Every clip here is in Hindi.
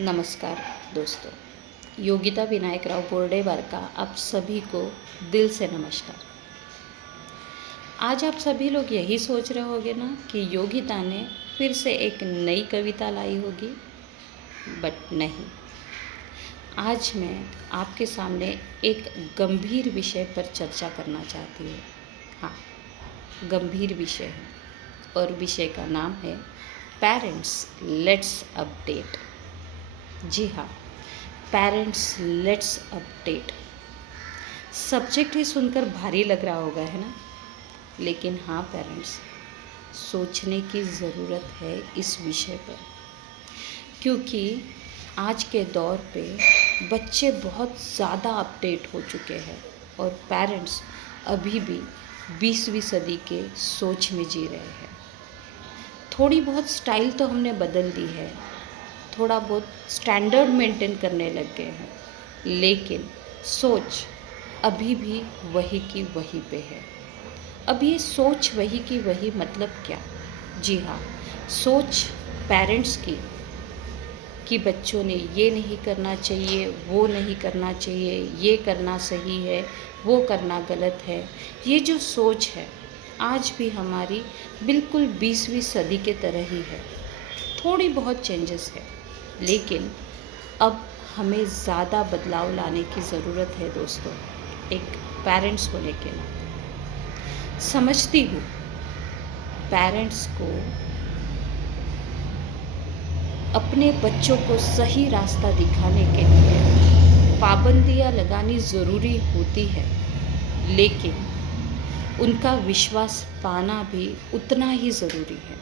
नमस्कार दोस्तों, योगिता विनायक राव बोर्डेवार का आप सभी को दिल से नमस्कार। आज आप सभी लोग यही सोच रहे होंगे ना कि योगिता ने फिर से एक नई कविता लाई होगी, बट नहीं। आज मैं आपके सामने एक गंभीर विषय पर चर्चा करना चाहती हूँ। हाँ, गंभीर विषय है और विषय का नाम है पेरेंट्स लेट्स अपडेट। जी हाँ, पेरेंट्स लेट्स अपडेट। सब्जेक्ट ही सुनकर भारी लग रहा होगा, है ना? लेकिन हाँ पेरेंट्स, सोचने की ज़रूरत है इस विषय पर, क्योंकि आज के दौर पे बच्चे बहुत ज़्यादा अपडेट हो चुके हैं और पेरेंट्स अभी भी 20वीं सदी के सोच में जी रहे हैं। थोड़ी बहुत स्टाइल तो हमने बदल दी है, थोड़ा बहुत स्टैंडर्ड मेंटेन करने लग गए हैं, लेकिन सोच अभी भी वही की वही पे है। अब ये सोच वही की वही मतलब क्या? जी हाँ, सोच पेरेंट्स की कि बच्चों ने ये नहीं करना चाहिए, वो नहीं करना चाहिए, ये करना सही है, वो करना गलत है। ये जो सोच है आज भी हमारी बिल्कुल 20वीं सदी के तरह ही है। थोड़ी बहुत चेंजेस है, लेकिन अब हमें ज़्यादा बदलाव लाने की ज़रूरत है दोस्तों, एक पेरेंट्स होने के नाते। समझती हूँ पेरेंट्स को अपने बच्चों को सही रास्ता दिखाने के लिए पाबंदियाँ लगानी ज़रूरी होती है, लेकिन उनका विश्वास पाना भी उतना ही ज़रूरी है।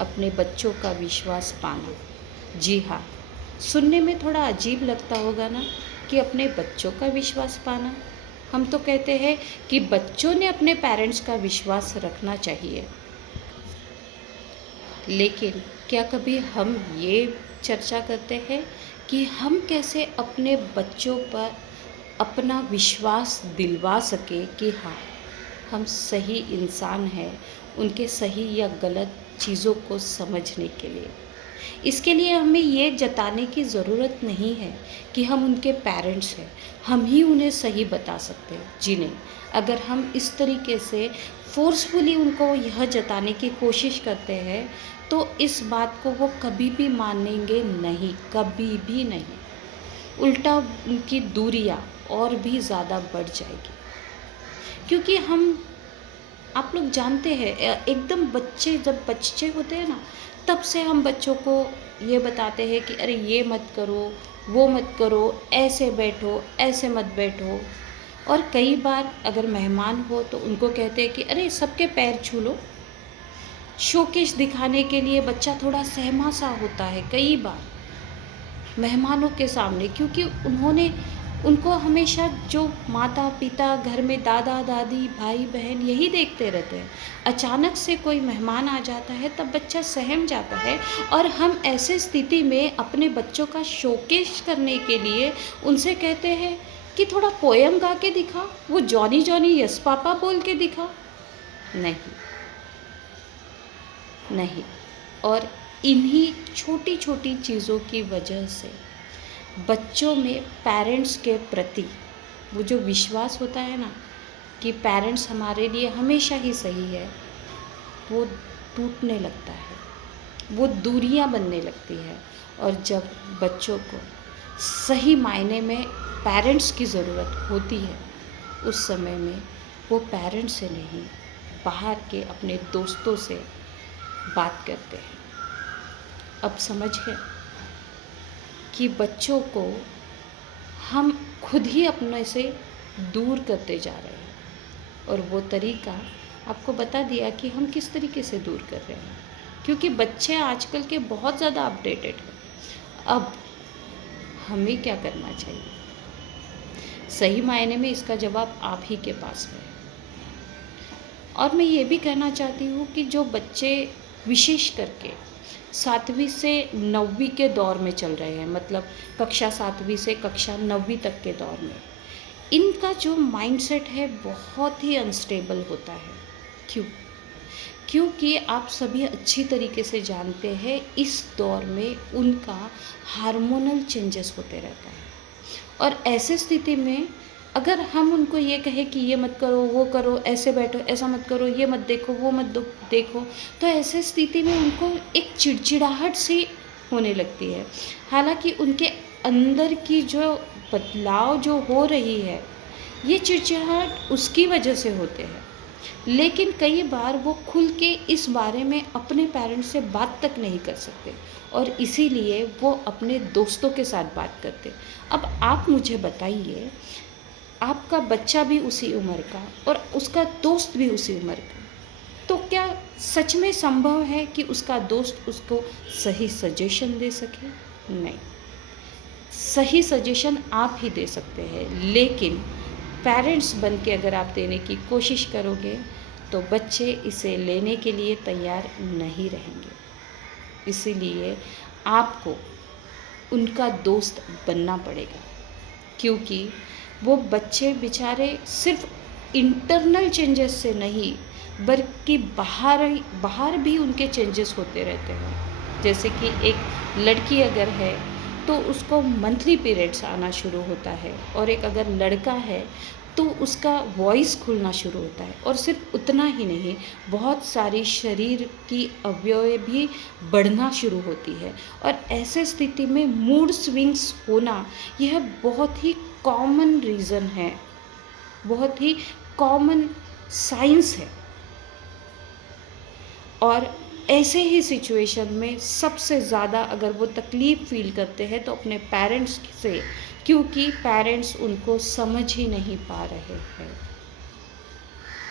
अपने बच्चों का विश्वास पाना। जी हाँ, सुनने में थोड़ा अजीब लगता होगा ना कि अपने बच्चों का विश्वास पाना। हम तो कहते हैं कि बच्चों ने अपने पेरेंट्स का विश्वास रखना चाहिए, लेकिन क्या कभी हम ये चर्चा करते हैं कि हम कैसे अपने बच्चों पर अपना विश्वास दिलवा सके कि हाँ, हम सही इंसान हैं, उनके सही या गलत चीज़ों को समझने के लिए। इसके लिए हमें ये जताने की ज़रूरत नहीं है कि हम उनके पेरेंट्स हैं, हम ही उन्हें सही बता सकते हैं। जी नहीं, अगर हम इस तरीके से फ़ोर्सफुली उनको यह जताने की कोशिश करते हैं तो इस बात को वो कभी भी मानेंगे नहीं, कभी भी नहीं। उल्टा उनकी दूरियां और भी ज़्यादा बढ़ जाएगी, क्योंकि आप लोग जानते हैं एकदम बच्चे जब बच्चे होते हैं ना, तब से हम बच्चों को ये बताते हैं कि अरे ये मत करो, वो मत करो, ऐसे बैठो, ऐसे मत बैठो। और कई बार अगर मेहमान हो तो उनको कहते हैं कि अरे सबके पैर छू लो। शोकेश दिखाने के लिए बच्चा थोड़ा सहमा सा होता है कई बार मेहमानों के सामने, क्योंकि उनको हमेशा जो माता पिता घर में दादा दादी भाई बहन यही देखते रहते हैं। अचानक से कोई मेहमान आ जाता है तब बच्चा सहम जाता है, और हम ऐसे स्थिति में अपने बच्चों का शोकेश करने के लिए उनसे कहते हैं कि थोड़ा पोयम गा के दिखा, वो जॉनी जॉनी यस पापा बोल के दिखा। नहीं नहीं, और इन्हीं छोटी छोटी चीज़ों की वजह से बच्चों में पेरेंट्स के प्रति वो जो विश्वास होता है ना कि पेरेंट्स हमारे लिए हमेशा ही सही है, वो टूटने लगता है, वो दूरियां बनने लगती है। और जब बच्चों को सही मायने में पेरेंट्स की ज़रूरत होती है, उस समय में वो पेरेंट्स से नहीं, बाहर के अपने दोस्तों से बात करते हैं। अब समझ गए कि बच्चों को हम खुद ही अपने से दूर करते जा रहे हैं, और वो तरीका आपको बता दिया कि हम किस तरीके से दूर कर रहे हैं, क्योंकि बच्चे आजकल के बहुत ज़्यादा अपडेटेड हैं। अब हमें क्या करना चाहिए? सही मायने में इसका जवाब आप ही के पास है। और मैं ये भी कहना चाहती हूँ कि जो बच्चे विशेष करके 7वीं से 9वीं के दौर में चल रहे हैं, मतलब कक्षा 7वीं से कक्षा 9वीं तक के दौर में, इनका जो माइंडसेट है बहुत ही अनस्टेबल होता है। क्यों? क्योंकि आप सभी अच्छी तरीके से जानते हैं इस दौर में उनका हार्मोनल चेंजेस होते रहता है। और ऐसे स्थिति में अगर हम उनको ये कहें कि ये मत करो, वो करो, ऐसे बैठो, ऐसा मत करो, ये मत देखो, वो मत देखो, तो ऐसे स्थिति में उनको एक चिड़चिड़ाहट सी होने लगती है। हालाँकि उनके अंदर की जो बदलाव जो हो रही है, ये चिड़चिड़ाहट उसकी वजह से होते हैं। लेकिन कई बार वो खुल के इस बारे में अपने पेरेंट्स से बात तक नहीं कर सकते और इसीलिए वो अपने दोस्तों के साथ बात करते। अब आप मुझे बताइए, आपका बच्चा भी उसी उम्र का और उसका दोस्त भी उसी उम्र का, तो क्या सच में संभव है कि उसका दोस्त उसको सही सजेशन दे सके? नहीं। सही सजेशन आप ही दे सकते हैं, लेकिन पेरेंट्स बन के अगर आप देने की कोशिश करोगे तो बच्चे इसे लेने के लिए तैयार नहीं रहेंगे। इसीलिए आपको उनका दोस्त बनना पड़ेगा, क्योंकि वो बच्चे बेचारे सिर्फ इंटरनल चेंजेस से नहीं बल्कि बाहर भी उनके चेंजेस होते रहते हैं। जैसे कि एक लड़की अगर है तो उसको मंथली पीरियड्स आना शुरू होता है, और एक अगर लड़का है तो उसका वॉइस खुलना शुरू होता है। और सिर्फ उतना ही नहीं, बहुत सारी शरीर की अवयव भी बढ़ना शुरू होती है। और ऐसे स्थिति में मूड स्विंग्स होना यह बहुत ही कॉमन रीज़न है, बहुत ही कॉमन साइंस है। और ऐसे ही सिचुएशन में सबसे ज़्यादा अगर वो तकलीफ़ फ़ील करते हैं तो अपने पेरेंट्स से, क्योंकि पेरेंट्स उनको समझ ही नहीं पा रहे हैं।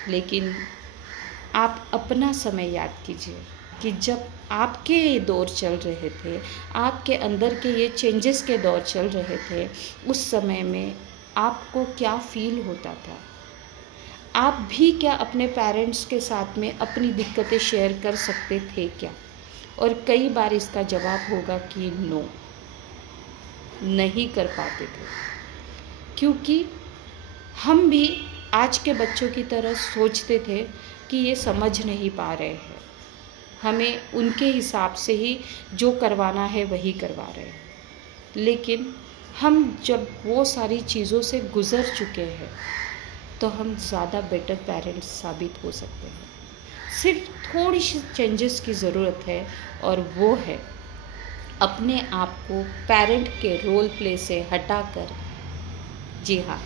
लेकिन आप अपना समय याद कीजिए कि जब आपके ये दौर चल रहे थे, आपके अंदर के ये चेंजेस के दौर चल रहे थे, उस समय में आपको क्या फ़ील होता था? आप भी क्या अपने पेरेंट्स के साथ में अपनी दिक्कतें शेयर कर सकते थे क्या? और कई बार इसका जवाब होगा कि नो, नहीं कर पाते थे, क्योंकि हम भी आज के बच्चों की तरह सोचते थे कि ये समझ नहीं पा रहे हैं, हमें उनके हिसाब से ही जो करवाना है वही करवा रहे हैं। लेकिन हम जब वो सारी चीज़ों से गुज़र चुके हैं तो हम ज़्यादा बेटर पेरेंट्स साबित हो सकते हैं। सिर्फ थोड़ी सी चेंजेस की ज़रूरत है, और वो है अपने आप को पेरेंट के रोल प्ले से हटाकर, जी हाँ,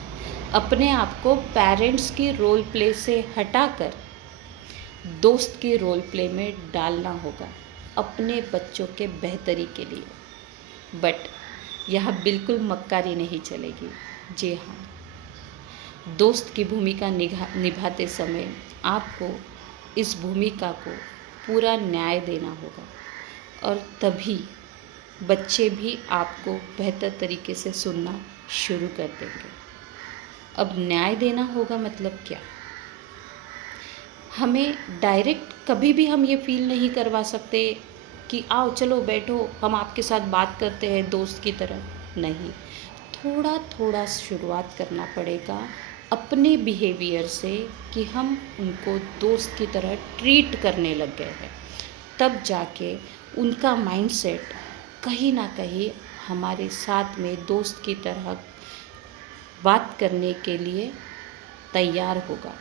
अपने आप को पेरेंट्स की रोल प्ले से हटाकर दोस्त की रोल प्ले में डालना होगा अपने बच्चों के बेहतरी के लिए। बट यह बिल्कुल मक्कारी नहीं चलेगी। जी हाँ, दोस्त की भूमिका निभाते समय आपको इस भूमिका को पूरा न्याय देना होगा, और तभी बच्चे भी आपको बेहतर तरीके से सुनना शुरू कर देंगे। अब न्याय देना होगा मतलब क्या? हमें डायरेक्ट कभी भी हम ये फ़ील नहीं करवा सकते कि आओ चलो बैठो हम आपके साथ बात करते हैं दोस्त की तरह। नहीं, थोड़ा थोड़ा शुरुआत करना पड़ेगा अपने बिहेवियर से, कि हम उनको दोस्त की तरह ट्रीट करने लग गए हैं। तब जाके उनका माइंडसेट कहीं ना कहीं हमारे साथ में दोस्त की तरह बात करने के लिए तैयार होगा।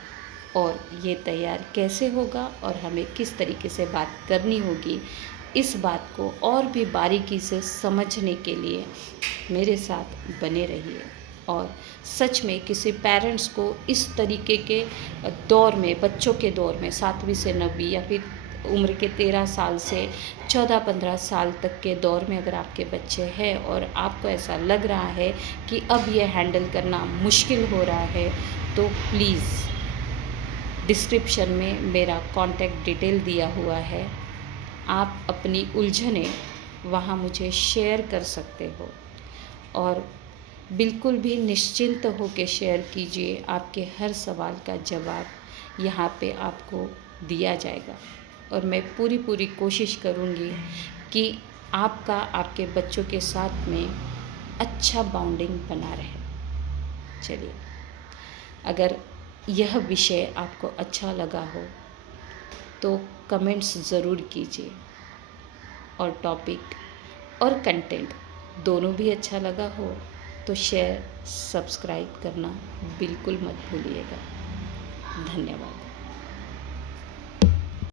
और ये तैयार कैसे होगा और हमें किस तरीके से बात करनी होगी, इस बात को और भी बारीकी से समझने के लिए मेरे साथ बने रहिए। और सच में किसी पेरेंट्स को इस तरीके के दौर में, बच्चों के दौर में 7वीं से 9वीं या फिर उम्र के 13 साल से 14-15 साल तक के दौर में अगर आपके बच्चे हैं और आपको ऐसा लग रहा है कि अब ये हैंडल करना मुश्किल हो रहा है, तो प्लीज़ डिस्क्रिप्शन में मेरा कॉन्टैक्ट डिटेल दिया हुआ है, आप अपनी उलझनें वहाँ मुझे शेयर कर सकते हो। और बिल्कुल भी निश्चिंत होकर शेयर कीजिए, आपके हर सवाल का जवाब यहाँ पे आपको दिया जाएगा। और मैं पूरी कोशिश करूँगी कि आपका आपके बच्चों के साथ में अच्छा बॉन्डिंग बना रहे। चलिए, अगर यह विषय आपको अच्छा लगा हो तो कमेंट्स ज़रूर कीजिए। और टॉपिक और कंटेंट दोनों भी अच्छा लगा हो तो शेयर सब्सक्राइब करना बिल्कुल मत भूलिएगा। धन्यवाद।